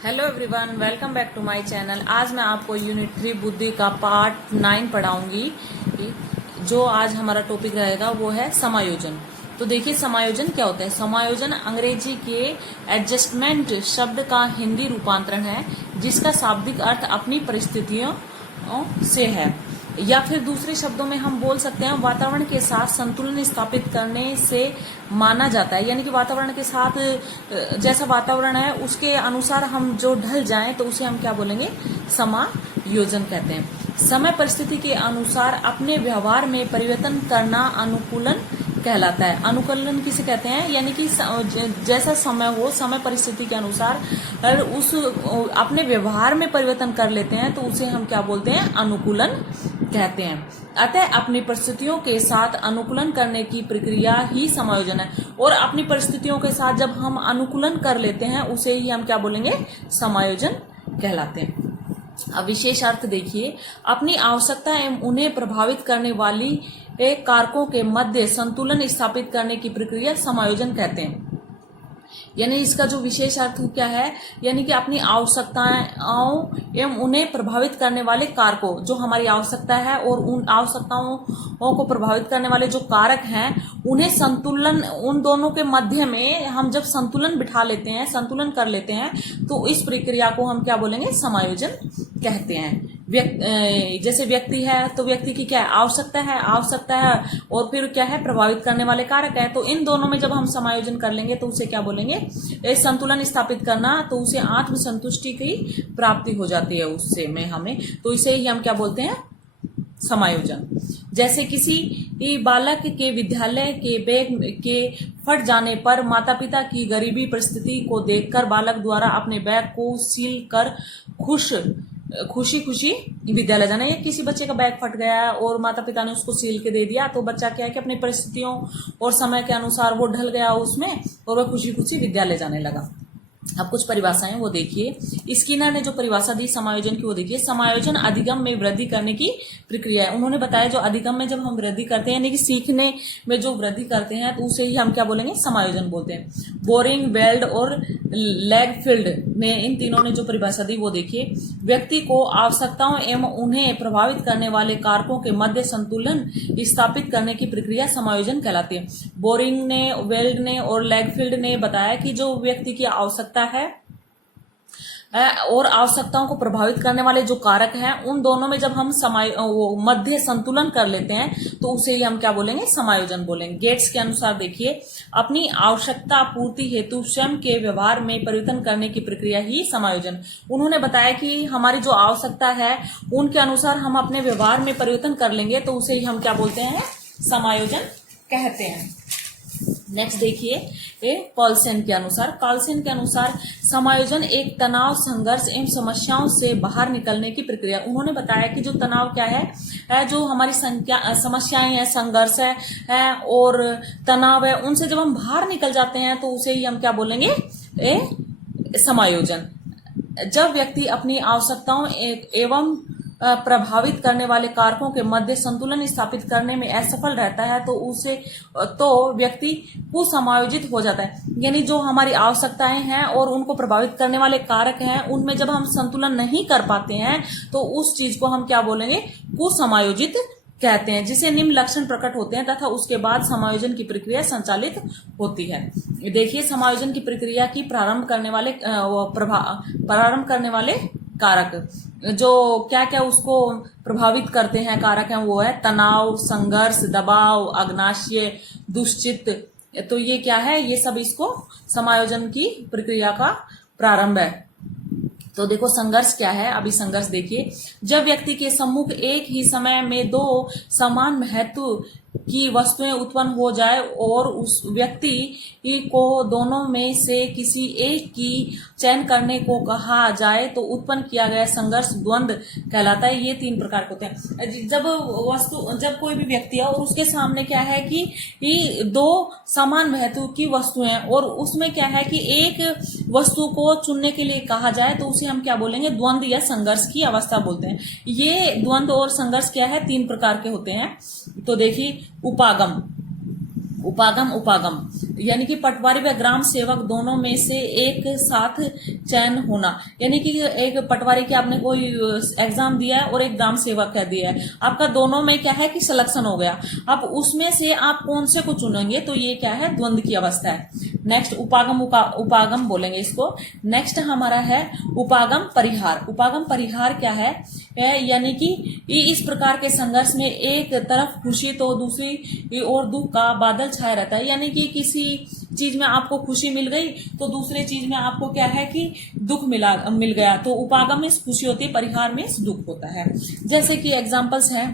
Hello everyone, welcome back to my channel. आज मैं आपको यूनिट 3 बुद्धि का पार्ट 9 पढ़ाऊंगी। जो आज हमारा टॉपिक रहेगा वो है समायोजन। तो देखिए, समायोजन क्या होता है। समायोजन अंग्रेजी के एडजस्टमेंट शब्द का हिंदी रूपांतरण है, जिसका शाब्दिक अर्थ अपनी परिस्थितियों से है, या फिर दूसरे शब्दों में हम बोल सकते हैं वातावरण के साथ संतुलन स्थापित करने से माना जाता है। यानी कि वातावरण के साथ जैसा वातावरण है उसके अनुसार हम जो ढल जाएं तो उसे हम क्या बोलेंगे, समायोजन कहते हैं। समय परिस्थिति के अनुसार अपने व्यवहार में परिवर्तन करना अनुकूलन कहलाता है। अनुकूलन किसे कहते हैं, यानी कि जैसा समय हो, समय परिस्थिति के अनुसार उस अपने व्यवहार में परिवर्तन कर लेते हैं तो उसे हम क्या बोलते हैं, अनुकूलन कहते हैं। अतः अपनी परिस्थितियों के साथ अनुकूलन करने की प्रक्रिया ही समायोजन है। और अपनी परिस्थितियों के साथ जब हम अनुकूलन कर लेते हैं उसे ही हम क्या बोलेंगे, समायोजन कहलाते हैं। अब विशेष अर्थ देखिए, अपनी आवश्यकता एवं उन्हें प्रभावित करने वाली कारकों के मध्य संतुलन स्थापित करने की प्रक्रिया समायोजन कहते हैं। यानी इसका जो विशेष अर्थ क्या है, यानी कि अपनी आवश्यकताओं एवं उन्हें प्रभावित करने वाले कारकों, जो हमारी आवश्यकता है और उन आवश्यकताओं को प्रभावित करने वाले जो कारक हैं, उन्हें संतुलन, उन दोनों के मध्य में हम जब संतुलन बिठा लेते हैं, संतुलन कर लेते हैं, तो इस प्रक्रिया को हम क्या बोलेंगे, समायोजन कहते हैं। जैसे व्यक्ति है तो व्यक्ति की क्या है, आवश्यकता है और फिर क्या है, प्रभावित करने वाले कारक है। तो इन दोनों में जब हम समायोजन कर लेंगे तो उसे क्या बोलेंगे, संतुलन स्थापित करना, तो उसे आत्मसंतुष्टि की प्राप्ति हो जाती है उससे में हमें, तो इसे ही हम क्या बोलते हैं, समायोजन। जैसे किसी बालक के विद्यालय के बैग के फट जाने पर माता पिता की गरीबी परिस्थिति को देखकर बालक द्वारा अपने बैग को सील कर खुशी खुशी विद्यालय जाना। या किसी बच्चे का बैग फट गया और माता पिता ने उसको सील के दे दिया, तो बच्चा क्या है कि अपनी परिस्थितियों और समय के अनुसार वो ढल गया उसमें और वह खुशी खुशी विद्यालय जाने लगा। अब कुछ परिभाषाएं वो देखिए, स्किनर ने जो परिभाषा दी समायोजन की वो देखिए। समायोजन अधिगम में वृद्धि करने की प्रक्रिया है। उन्होंने बताया जो अधिगम में जब हम वृद्धि करते हैं, यानी कि सीखने में जो वृद्धि करते हैं, तो उसे ही हम क्या बोलेंगे, समायोजन बोलते हैं। बोरिंग, वेल्ड और लैगफील्ड ने, इन तीनों ने जो परिभाषा दी वो देखिए। व्यक्ति को आवश्यकताओं एवं उन्हें प्रभावित करने वाले कारकों के मध्य संतुलन स्थापित करने की प्रक्रिया समायोजन कहलाती है। बोरिंग ने, वेल्ड ने और लैगफील्ड ने बताया कि जो व्यक्ति की आवश्यकता है और आवश्यकताओं को प्रभावित करने वाले जो कारक हैं, उन दोनों में जब हम मध्य संतुलन कर लेते हैं तो उसे ही हम क्या बोलेंगे, समायोजन बोलेंगे। गेट्स के अनुसार देखिए, अपनी आवश्यकता पूर्ति हेतु स्वयं के व्यवहार में परिवर्तन करने की प्रक्रिया ही समायोजन। उन्होंने बताया कि हमारी जो आवश्यकता है उनके अनुसार हम अपने व्यवहार में परिवर्तन कर लेंगे तो उसे ही हम क्या बोलते हैं, समायोजन कहते हैं। नेक्स्ट देखिए, कॉलसेन के अनुसार समायोजन एक तनाव, संघर्ष एवं समस्याओं से बाहर निकलने की प्रक्रिया। उन्होंने बताया कि जो तनाव क्या है जो हमारी समस्याएं हैं, संघर्ष है और तनाव है, उनसे जब हम बाहर निकल जाते हैं तो उसे ही हम क्या बोलेंगे, समायोजन। जब व्यक्ति अपनी आवश्यकताओं एवं प्रभावित करने वाले कारकों के मध्य संतुलन स्थापित करने में असफल रहता है तो व्यक्ति कुसमायोजित हो जाता है। यानी जो हमारी आवश्यकताएं हैं और उनको प्रभावित करने वाले कारक हैं, उनमें जब हम संतुलन नहीं कर पाते हैं तो उस चीज को हम क्या बोलेंगे, कुसमायोजित कहते हैं, जिसे निम्न लक्षण प्रकट होते हैं तथा उसके बाद समायोजन की प्रक्रिया संचालित होती है। देखिए, समायोजन की प्रक्रिया की प्रारंभ करने वाले कारक, जो क्या क्या उसको प्रभावित करते हैं कारक हैं, वो है तनाव, संघर्ष, दबाव, अग्नाशय, दुश्चित। तो ये क्या है, ये सब इसको समायोजन की प्रक्रिया का प्रारंभ है। तो देखो, संघर्ष क्या है, अभी संघर्ष देखिए। जब व्यक्ति के सम्मुख एक ही समय में दो समान महत्व की वस्तुएं उत्पन्न हो जाए और उस व्यक्ति को दोनों में से किसी एक की चयन करने को कहा जाए तो उत्पन्न किया गया संघर्ष द्वंद्व कहलाता है। ये 3 प्रकार के होते हैं। जब कोई भी व्यक्ति है और उसके सामने क्या है कि 2 समान महत्व की वस्तुएं और उसमें क्या है कि एक वस्तु को चुनने के लिए कहा जाए तो उसे हम क्या बोलेंगे, द्वंद्व या संघर्ष की अवस्था बोलते हैं। ये द्वंद्व और संघर्ष क्या है, 3 प्रकार के होते हैं। तो देखिए, उपागम, उपागम उपागम यानी कि पटवारी व ग्राम सेवक दोनों में से एक साथ चयन होना, यानी कि एक पटवारी की आपने कोई एग्जाम दिया है और एक ग्राम सेवक का दिया है, आपका दोनों में क्या है कि सिलेक्शन हो गया। अब उसमें से आप कौन से को चुनेंगे, तो ये क्या है, द्वंद्व की अवस्था है। नेक्स्ट उपागम उपागम बोलेंगे इसको। नेक्स्ट हमारा है उपागम परिहार। उपागम परिहार क्या है, यानी कि इस प्रकार के संघर्ष में एक तरफ खुशी तो दूसरी ओर दुख का बादल छाया रहता है, यानी कि किसी चीज में आपको खुशी मिल गई तो दूसरे चीज में आपको क्या है कि दुख मिल गया। तो उपागम में खुशी होती है, परिहार में दुख होता है। जैसे कि एग्जांपल्स है,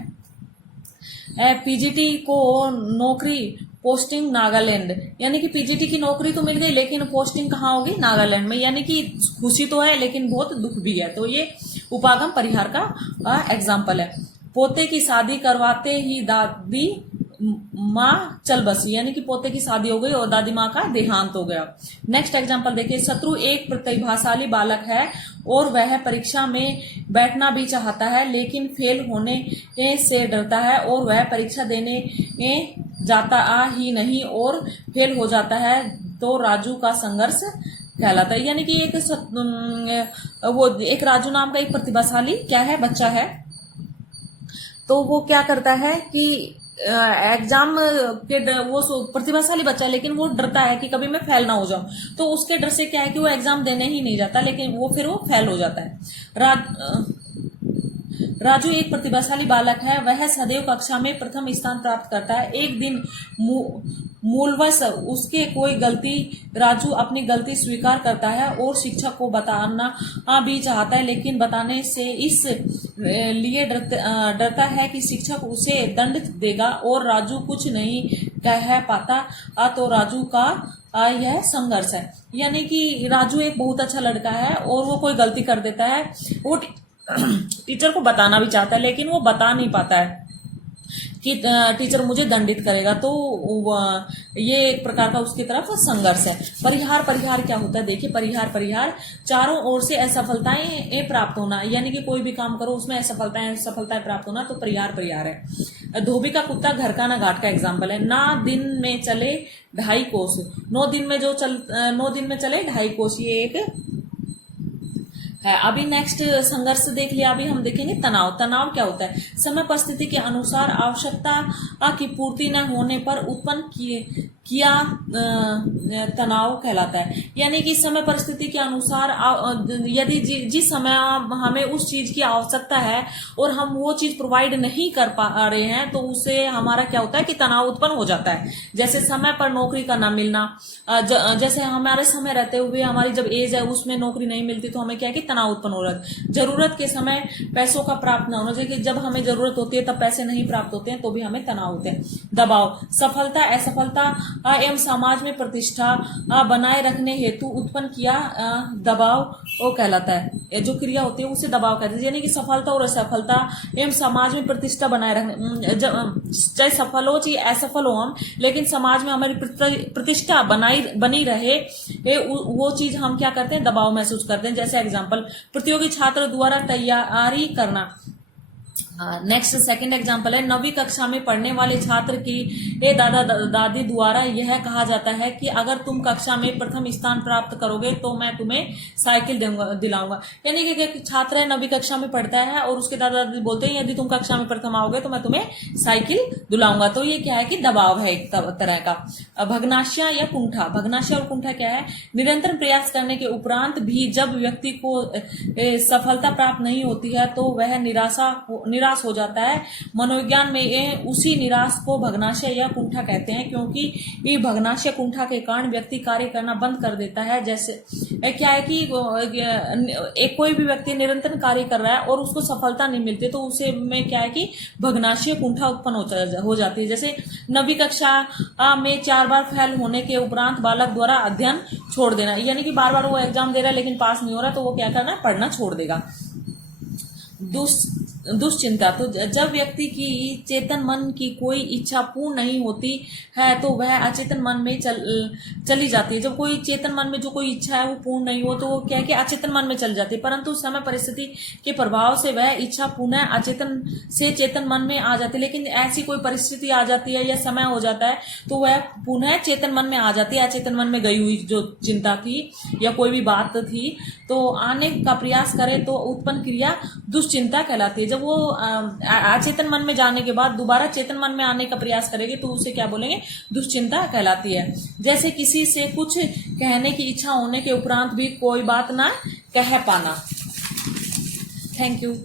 पीजीटी को नौकरी पोस्टिंग नागालैंड, यानी कि पीजीटी की नौकरी तो मिल गई लेकिन पोस्टिंग कहाँ होगी, नागालैंड में, यानी कि खुशी तो है लेकिन बहुत दुख भी है। तो ये उपागम परिहार का एग्जाम्पल है। पोते की शादी करवाते ही दादी माँ चल बसी, यानी कि पोते की शादी हो गई और दादी माँ का देहांत हो गया। नेक्स्ट एग्जांपल देखिए, शत्रु एक प्रतिभाशाली बालक है और वह परीक्षा में बैठना भी चाहता है लेकिन फेल होने से डरता है और वह परीक्षा देने जाता ही नहीं और फेल हो जाता है, तो राजू का संघर्ष कहलाता है। यानी कि एक राजू नाम का एक प्रतिभाशाली क्या है, बच्चा है, तो वो क्या करता है कि एग्जाम के वो प्रतिभाशाली बच्चा है लेकिन वो डरता है कि कभी मैं फेल ना हो जाऊं, तो उसके डर से क्या है कि वो एग्जाम देने ही नहीं जाता, लेकिन वो फिर वो फेल हो जाता है। राजू एक प्रतिभाशाली बालक है, वह सदैव कक्षा में प्रथम स्थान प्राप्त करता है। एक दिन मूलवश उसके कोई गलती, राजू अपनी गलती स्वीकार करता है और शिक्षक को बताना भी चाहता है, लेकिन बताने से इस लिए डरता है कि शिक्षक उसे दंड देगा और राजू कुछ नहीं कह पाता। तो राजू का यह संघर्ष है, यानी कि राजू एक बहुत अच्छा लड़का है और वो कोई गलती कर देता है, वो टीचर को बताना भी चाहता है लेकिन वो बता नहीं पाता है कि टीचर मुझे दंडित करेगा, तो ये एक प्रकार का उसकी तरफ संघर्ष है। परिहार क्या होता है, देखिए परिहार चारों ओर से असफलताएं प्राप्त होना, यानी कि कोई भी काम करो उसमें सफलताएं प्राप्त होना, तो परिहार है। धोबी का कुत्ता घर का ना घाट का एग्जाम्पल है। ना दिन में चले 2.5 कोस, 9 दिन में चले 2.5 कोस, ये एक है। अभी नेक्स्ट संघर्ष देख लिया, अभी हम देखेंगे तनाव क्या होता है। समय परिस्थिति के अनुसार आवश्यकता की पूर्ति न होने पर उत्पन्न किया तनाव कहलाता है, यानी कि समय परिस्थिति के अनुसार यदि जिस समय हमें उस चीज की आवश्यकता है और हम वो चीज प्रोवाइड नहीं कर पा रहे हैं, तो उससे हमारा क्या होता है कि तनाव उत्पन्न हो जाता है। जैसे समय पर नौकरी का ना मिलना, जैसे हमारे समय रहते हुए हमारी जब एज है उसमें नौकरी नहीं मिलती तो हमें क्या है कि तनाव उत्पन्न हो रहा है। जरूरत के समय पैसों का प्राप्त न होना, जैसे जब हमें जरूरत होती है तब पैसे नहीं प्राप्त होते हैं तो भी हमें तनाव होते हैं। दबाव, सफलता असफलता एवं समाज में प्रतिष्ठा बनाए रखने हेतु उत्पन्न किया दबाव वो कहलाता है। जो क्रिया होती है उसे दबाव कहते हैं, यानी कि सफलता और असफलता एवं समाज में प्रतिष्ठा बनाए रखने, चाहे सफल हो चाहे असफल हो हम, लेकिन समाज में हमारी प्रतिष्ठा बनी रहे, वो चीज हम क्या करते हैं, दबाव महसूस करते हैं। जैसे एग्जाम्पल, प्रतियोगी छात्र द्वारा तैयारी करना। नेक्स्ट सेकंड एग्जांपल है, 9वीं कक्षा में पढ़ने वाले छात्र की दादा दादी द्वारा यह कहा जाता है कि अगर तुम कक्षा में प्रथम स्थान प्राप्त करोगे तो मैं तुम्हें साइकिल दिलाऊंगा। यानी कि छात्र है 9वीं कक्षा में पढ़ता है और उसके दादा दादी बोलते हैं यदि तुम कक्षा में प्रथम आओगे तो मैं तुम्हें साइकिल दिलाऊंगा। तो ये क्या है कि दबाव है एक तरह का। भग्नाशय या कुंठा, भग्नाशय और कुंठा क्या है, निरंतर प्रयास करने के उपरांत भी जब व्यक्ति को सफलता प्राप्त नहीं होती है तो वह निराश हो जाता है। मनोविज्ञान में उसी निराश को भग्नाशय या कुंठा कहते हैं, क्योंकि ये भग्नाशय कुंठा के कारण व्यक्ति कार्य करना बंद कर देता है। जैसे क्या है कि कोई भी व्यक्ति निरंतर कार्य कर रहा है और उसको सफलता नहीं मिलती तो उसे में क्या है कि भग्नाशय कुंठा उत्पन्न हो जाती है। जैसे 9वीं कक्षा में 4 बार फेल होने के उपरांत बालक द्वारा अध्ययन छोड़ देना, यानी कि बार वो एग्जाम दे रहा है लेकिन पास नहीं हो रहा तो वो क्या करना है, पढ़ना छोड़ देगा। दुश्चिंता। तो जब व्यक्ति की चेतन मन की कोई इच्छा पूर्ण नहीं होती है तो वह अचेतन मन में चली जाती है। जब कोई चेतन मन में जो कोई इच्छा है वो पूर्ण नहीं हो तो वो क्या है कि अचेतन मन में चली जाती है, परंतु समय परिस्थिति के प्रभाव से वह इच्छा पुनः अचेतन से चेतन मन में आ जाती है। लेकिन ऐसी कोई परिस्थिति आ जाती है या समय हो जाता है तो वह पुनः चेतन मन में आ जाती है। अचेतन मन में गई हुई जो चिंता थी या कोई भी बात थी तो आने का प्रयास करे तो उत्पन्न क्रिया दुश्चिंता कहलाती है। जब वो अचेतन मन में जाने के बाद दोबारा चेतन मन में आने का प्रयास करेगी तो उसे क्या बोलेंगे, दुश्चिंता कहलाती है। जैसे किसी से कुछ कहने की इच्छा होने के उपरांत भी कोई बात ना कह पाना। Thank you.